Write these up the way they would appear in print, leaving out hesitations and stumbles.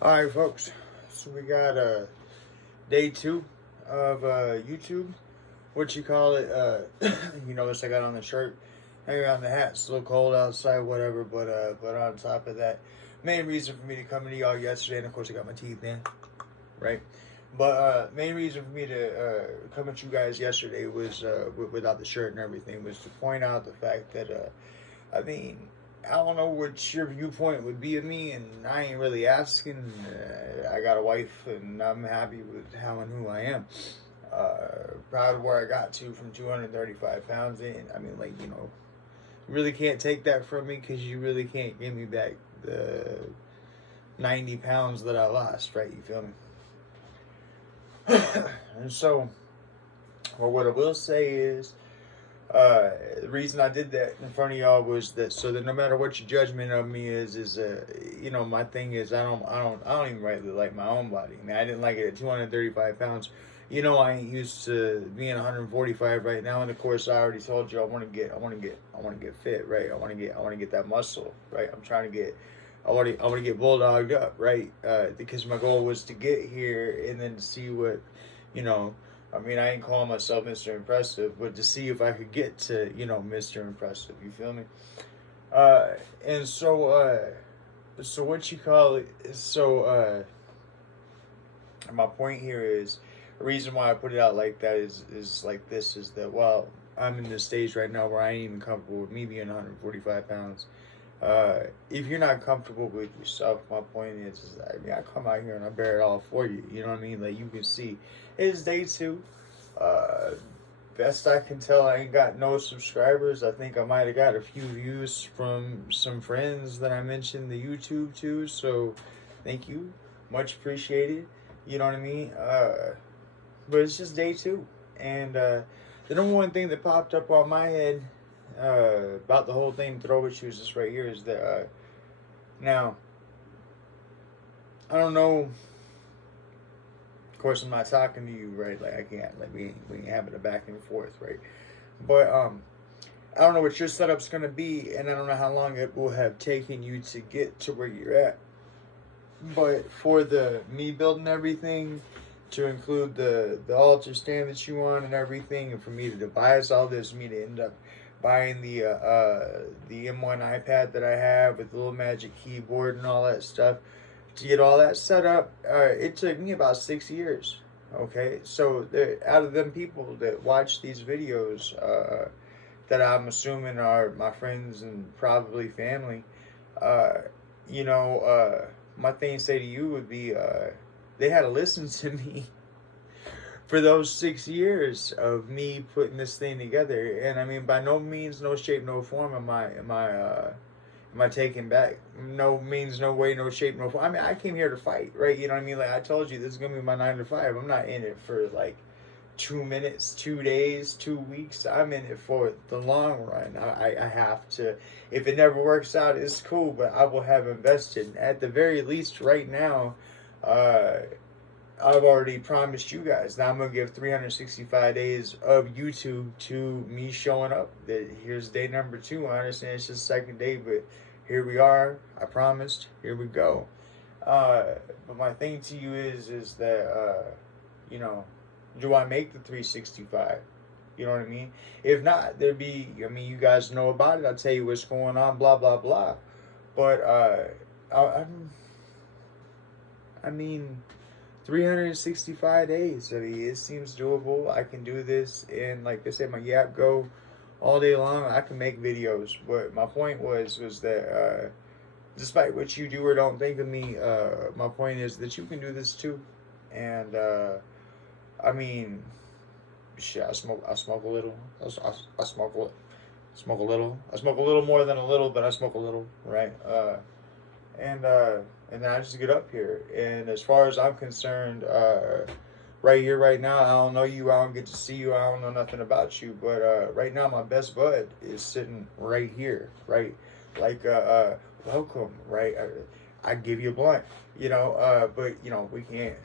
All right, folks. So we got day two of YouTube. What you call it? You notice I got on the shirt, hanging on the hat. It's a little cold outside, whatever. But on top of that, main reason for me to come to y'all yesterday, and of course I got my teeth in, right? But main reason for me to come at you guys yesterday was without the shirt and everything was to point out the fact that I mean, I don't know what your viewpoint would be of me, and I ain't really asking. I got a wife, and I'm happy with how and who I am. Proud of where I got to from 235 pounds. And I mean, like, you really can't take that from me because you really can't give me back the 90 pounds that I lost, right? You feel me? And so, well, what I will say is, the reason I did that in front of y'all was that so that no matter what your judgment of me is my thing is I don't even rightly like my own body. I mean, I didn't like it at 235 pounds. I ain't used to being 145 right now, and of course I already told you I want to get fit, right? I want to get that muscle, right? I want to get bulldogged up, right? Because my goal was to get here and then to see what, you know. I mean, I ain't calling myself Mr. Impressive, but to see if I could get to, Mr. Impressive. You feel me? And so what you call it? So, my point here is the reason why I put it out like that is like this is that I'm in this stage right now where I ain't even comfortable with me being 145 pounds. If you're not comfortable with yourself, my point is I mean, I come out here and I bear it all for you. You know what I mean? Like, you can see, it's day two. Best I can tell, I ain't got no subscribers. I think I might have got a few views from some friends that I mentioned the YouTube to. So, thank you, much appreciated. You know what I mean? But it's just day two, and the number one thing that popped up on my head about the whole thing, throw issues, this right here is that now I don't know. Of course, I'm not talking to you, right? Like I can't, like we ain't having a back and forth, right? But I don't know what your setup's gonna be, and I don't know how long it will have taken you to get to where you're at. But for the me building everything, to include the altar stand that you want and everything, and for me to devise all this, me to end up buying the M1 iPad that I have with the little magic keyboard and all that stuff, to get all that set up, it took me about 6 years. Okay, so out of them people that watch these videos, that I'm assuming are my friends and probably family, my thing to say to you would be, they had to listen to me for those 6 years of me putting this thing together. And I mean, by no means, no shape, no form am I taking back. No means, no way, no shape, no form. I mean, I came here to fight, right? You know what I mean? Like I told you, this is gonna be my 9 to 5. I'm not in it for like 2 minutes, 2 days, 2 weeks. I'm in it for the long run. I have to. If it never works out, it's cool, but I will have invested. At the very least, right now, I've already promised you guys. Now I'm going to give 365 days of YouTube to me showing up. That here's day number 2. I understand it's just second day, but here we are. I promised. Here we go. But my thing to you is that, do I make the 365? You know what I mean? If not, you guys know about it. I'll tell you what's going on, blah, blah, blah. But, I mean, 365 days. I mean, it seems doable. I can do this, and like I said, my yap go all day long. I can make videos. But my point was that despite what you do or don't think of me, my point is that you can do this too. And I mean, shit, I smoke a little. I smoke a little. I smoke a little more than a little, but I smoke a little, right? And then I just get up here. And as far as I'm concerned, right here, right now, I don't know you. I don't get to see you. I don't know nothing about you. But right now, my best bud is sitting right here, right? Like, welcome, right? I give you a blunt, but we can't,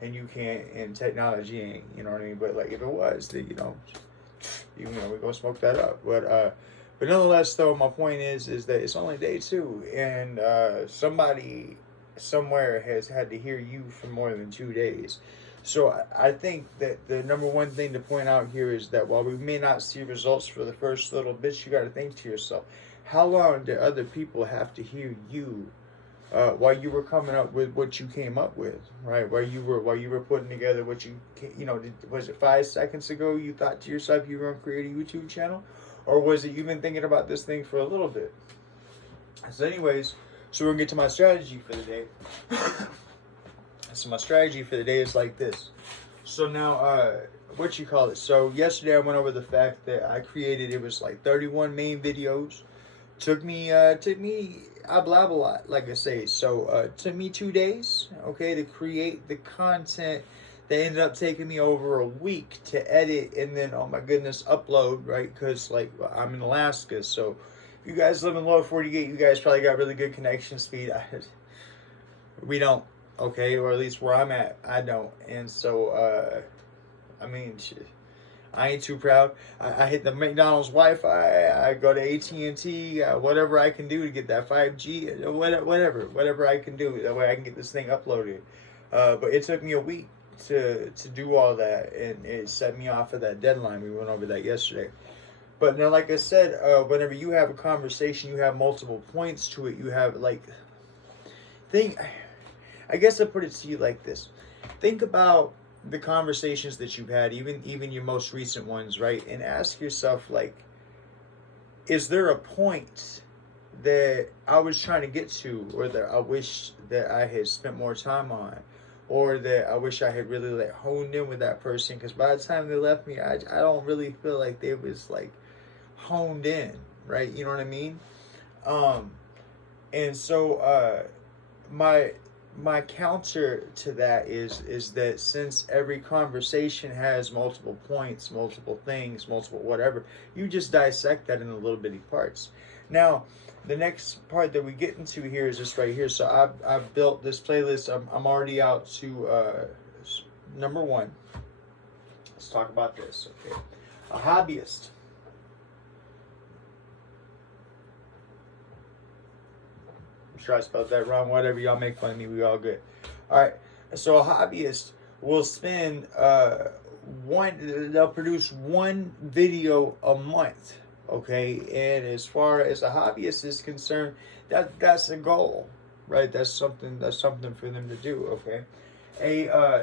and you can't, and technology ain't, you know what I mean? But like, if it was, then we go smoke that up. But nonetheless, though, my point is that it's only day 2, and somebody somewhere has had to hear you for more than 2 days. So I think that the number one thing to point out here is that while we may not see results for the first little bit, you got to think to yourself, how long did other people have to hear you while you were coming up with what you came up with, right? While you were putting together what was it 5 seconds ago you thought to yourself you were going to create a YouTube channel, or was it you've been thinking about this thing for a little bit? So, anyways, so we're gonna get to my strategy for the day. So my strategy for the day is like this. So now, So yesterday I went over the fact that I created, it was like 31 main videos. Took me I blab a lot, like I say. So took me 2 days, okay, to create the content that ended up taking me over a week to edit and then, oh my goodness, upload, right? Because like I'm in Alaska, so if you guys live in lower 48, you guys probably got really good connection speed. We don't. Okay, or at least where I'm at, I don't. And so, I mean, shit, I ain't too proud. I hit the McDonald's Wi-Fi. I go to AT&T, whatever I can do to get that 5G, whatever I can do. That way I can get this thing uploaded. But it took me a week to do all that, and it set me off of that deadline. We went over that yesterday. But now, like I said, whenever you have a conversation, you have multiple points to it. You have, like, I guess I'll put it to you like this. Think about the conversations that you've had, even your most recent ones, right? And ask yourself, like, is there a point that I was trying to get to, or that I wish that I had spent more time on, or that I wish I had really, like, honed in with that person? Because by the time they left me, I don't really feel like they was, like, honed in, right? You know what I mean? And so my counter to that is that since every conversation has multiple points, multiple things, multiple whatever, you just dissect that into little bitty parts. Now, the next part that we get into here is this right here. So I've built this playlist. I'm already out to number one. Let's talk about this. Okay, a hobbyist. I'm sure I spelled that wrong. Whatever, y'all make fun of me. We all good. All right. So a hobbyist will spend they'll produce one video a month. Okay, and as far as a hobbyist is concerned, that's a goal, right? That's something for them to do. Okay,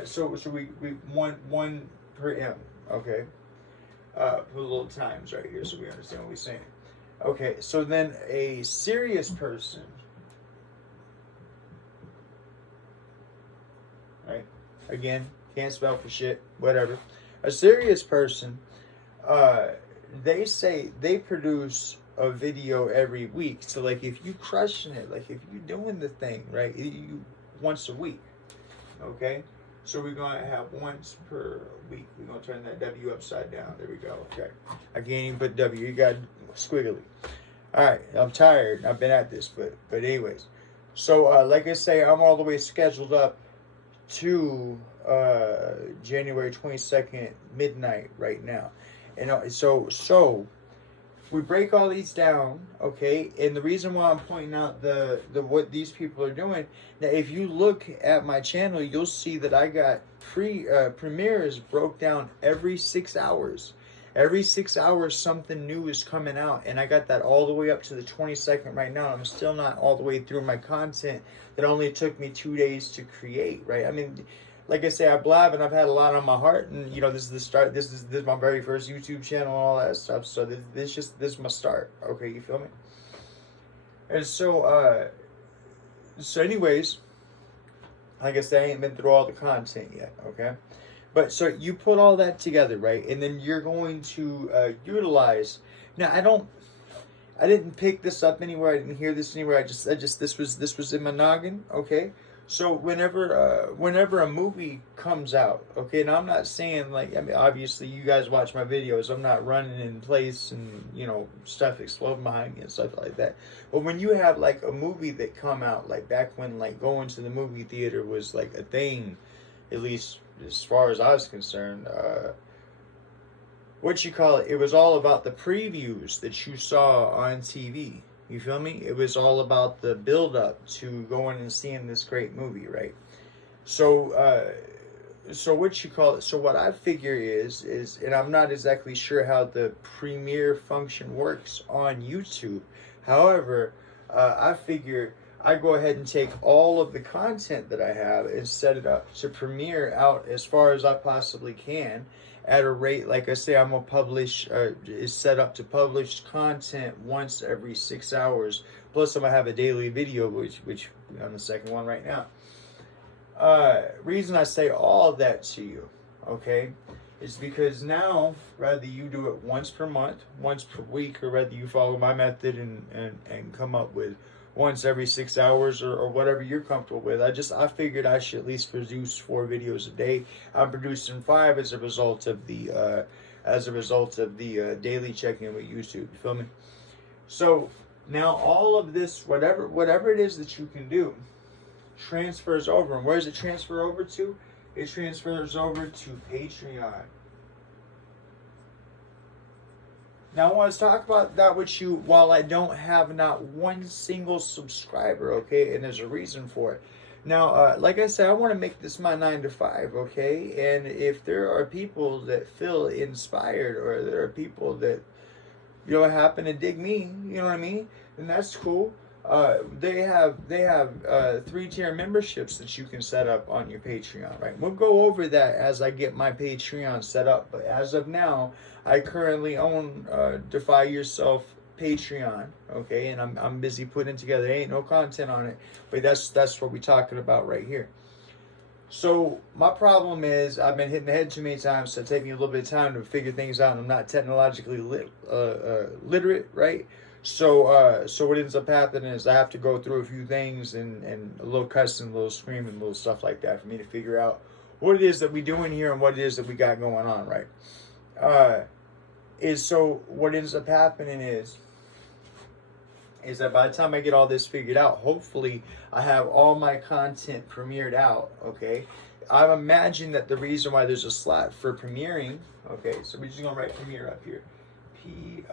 so we one per M. Okay, put little times right here so we understand what we're saying. Okay, so then a serious person. Right? Again, can't spell for shit. Whatever. A serious person, they say they produce a video every week. So, like, if you crushing it, like if you doing the thing, right, you once a week. Okay? So we're going to have once per week. We're going to turn that W upside down. There we go. Okay. I can't even put W. You got squiggly. All right. I'm tired. I've been at this, but anyways. So, like I say, I'm all the way scheduled up to January 22nd midnight right now. And so we break all these down, okay? And the reason why I'm pointing out the what these people are doing, now if you look at my channel, you'll see that I got premieres broke down every 6 hours. Every 6 hours something new is coming out, and I got that all the way up to the 22nd right now. I'm still not all the way through my content that only took me 2 days to create, right? I mean, like I say, I blab and I've had a lot on my heart, and you know, this is the start. This is my very first YouTube channel and all that stuff. So this is my start. Okay, you feel me? And so anyways, like I say, I ain't been through all the content yet. Okay, but so you put all that together, right? And then you're going to utilize. Now I didn't pick this up anywhere. I didn't hear this anywhere. This was in my noggin. Okay. So whenever a movie comes out, okay, now I'm not saying, like, I mean, obviously you guys watch my videos. I'm not running in place and, you know, stuff exploding behind me and stuff like that. But when you have, like, a movie that come out, like, back when, like, going to the movie theater was, like, a thing, at least as far as I was concerned, it was all about the previews that you saw on TV. You feel me? It was all about the build up to going and seeing this great movie, right? So, so what you call it? So what I figure is, and I'm not exactly sure how the premiere function works on YouTube. However, I figure I go ahead and take all of the content that I have and set it up to premiere out as far as I possibly can at a rate, like I say, I'm gonna publish, is set up to publish content once every 6 hours. Plus, I'm gonna have a daily video, which I'm on the second one right now. Reason I say all of that to you, okay, is because now, rather you do it once per month, once per week, or rather you follow my method and come up with once every 6 hours or whatever you're comfortable with. I figured I should at least produce 4 videos a day. I'm producing 5 as a result of the daily check-in with YouTube. You feel me? So now all of this, whatever it is that you can do, transfers over. And where does it transfer over to? It transfers over to Patreon. Now I want to talk about that with you while I don't have not one single subscriber, okay? And there's a reason for it. Now, like I said, I want to make this my 9 to 5, okay? And if there are people that feel inspired, or there are people that, happen to dig me, you know what I mean? Then that's cool. They have 3-tier memberships that you can set up on your Patreon, right? We'll go over that as I get my Patreon set up. But as of now, I currently own Defy Yourself Patreon, okay? And I'm busy putting it together. There ain't no content on it, but that's what we're talking about right here. So my problem is I've been hitting the head too many times, so it takes me a little bit of time to figure things out, and I'm not technologically literate, right? So what ends up happening is I have to go through a few things and a little cussing, a little screaming, a little stuff like that for me to figure out what it is that we're doing here and what it is that we got going on, right? So what ends up happening is that by the time I get all this figured out, hopefully I have all my content premiered out, okay? I imagine that the reason why there's a slot for premiering, okay, so we're just going to write premiere up here. P-R-I-M-E-R-E,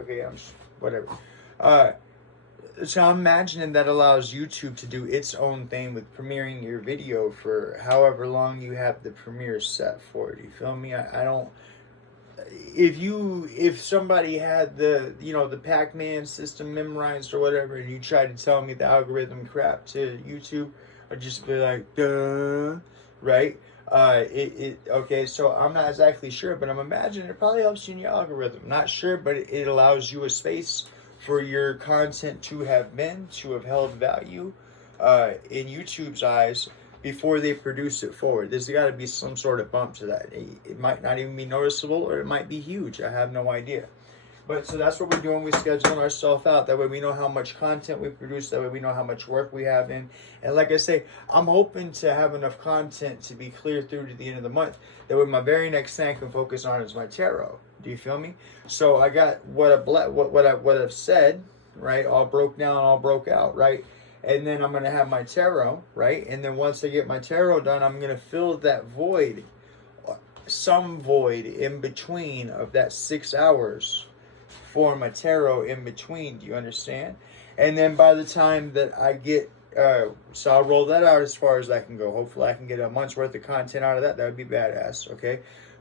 okay, whatever. So I'm imagining that allows YouTube to do its own thing with premiering your video for however long you have the premiere set for it. You feel me? I don't... If somebody had the Pac-Man system memorized or whatever, and you tried to tell me the algorithm crap to YouTube, I'd just be like, duh, right? Okay, so I'm not exactly sure, but I'm imagining it probably helps you in your algorithm. Not sure, but it allows you a space for your content to have held value in YouTube's eyes before they produce it forward. There's got to be some sort of bump to that. It might not even be noticeable, or it might be huge. I have no idea. But so that's what we're doing. We're scheduling ourselves out. That way we know how much content we produce. That way we know how much work we have in. And like I say, I'm hoping to have enough content to be clear through to the end of the month. That way my very next thing I can focus on is my tarot. Do you feel me? So I got what I've said, right? All broke down, all broke out, right? And then I'm going to have my tarot, right? And then once I get my tarot done, I'm going to fill that void, some void in between of that 6 hours for my tarot in between. Do you understand? And then by the time that I get, so I'll roll that out as far as I can go. Hopefully I can get a month's worth of content out of that. That would be badass, okay?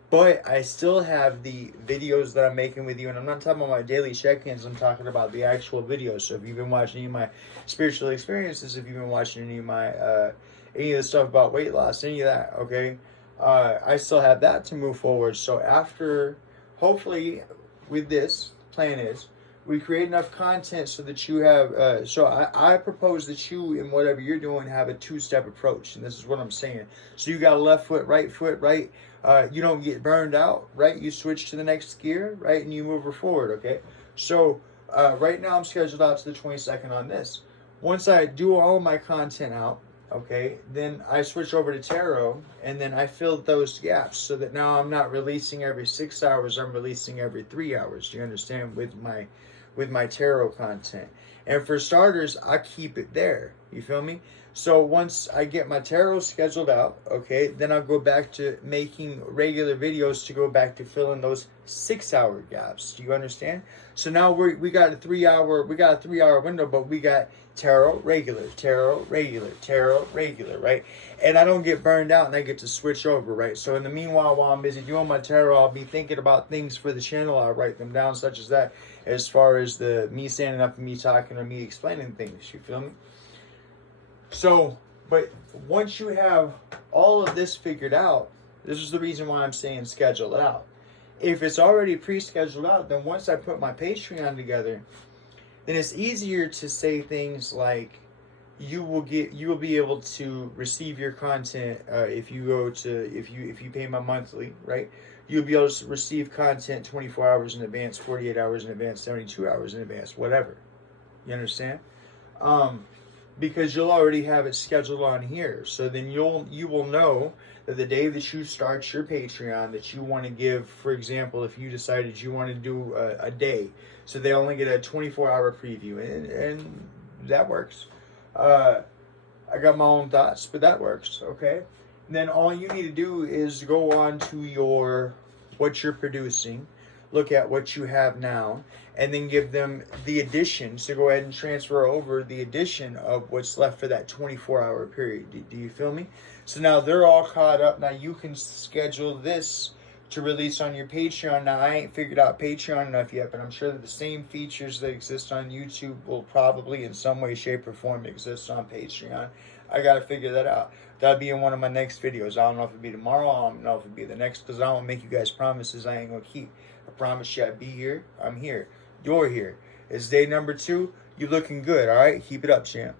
But I still have the videos that I'm making with you, and I'm not talking about my daily check-ins. I'm talking about the actual videos. So if you've been watching any of my spiritual experiences, if you've been watching any of the stuff about weight loss, any of that, okay, I still have that to move forward. So after, hopefully, with this plan is, we create enough content so that you have, so I propose that you, in whatever you're doing, have a 2-step approach. And this is what I'm saying. So you got a left foot, right? You don't get burned out, right? You switch to the next gear, right? And you move forward, okay? So right now I'm scheduled out to the 22nd on this. Once I do all my content out, okay, then I switch over to tarot, and then I fill those gaps so that now I'm not releasing every 6 hours, I'm releasing every 3 hours. Do you understand? With with my tarot content. And for starters, I keep it there. You feel me? So once I get my tarot scheduled out, okay, then I'll go back to making regular videos to go back to filling those 6-hour gaps. Do you understand? So now we got a 3-hour window, but we got tarot regular, right? And I don't get burned out, and I get to switch over, right? So in the meanwhile, while I'm busy doing my tarot, I'll be thinking about things for the channel. I'll write them down, such as that, as far as the me standing up and me talking or me explaining things. You feel me? So, but once you have all of this figured out, this is the reason why I'm saying schedule it out. If it's already pre-scheduled out, then once I put my Patreon together, then it's easier to say things like you will be able to receive your content if you pay my monthly, right? You'll be able to receive content 24 hours in advance, 48 hours in advance, 72 hours in advance, whatever. You understand? Because you'll already have it scheduled on here. So then you will know that the day that you start your Patreon, that you want to give, for example, if you decided you want to do a day, so they only get a 24-hour preview, and that works. I got my own thoughts, but that works, okay? And then all you need to do is go on to what you're producing, look at what you have now, and then give them the addition. So go ahead and transfer over the addition of what's left for that 24-hour period. Do you feel me? So now they're all caught up. Now you can schedule this to release on your Patreon. Now I ain't figured out Patreon enough yet, but I'm sure that the same features that exist on YouTube will probably in some way, shape, or form exist on Patreon. I gotta figure that out. That'll be in one of my next videos. I don't know if it'll be tomorrow. I don't know if it'll be the next, because I don't make you guys promises I ain't gonna keep. I promise you I'd be here. I'm here. You're here. It's day number 2. You looking good, all right? Keep it up, champ.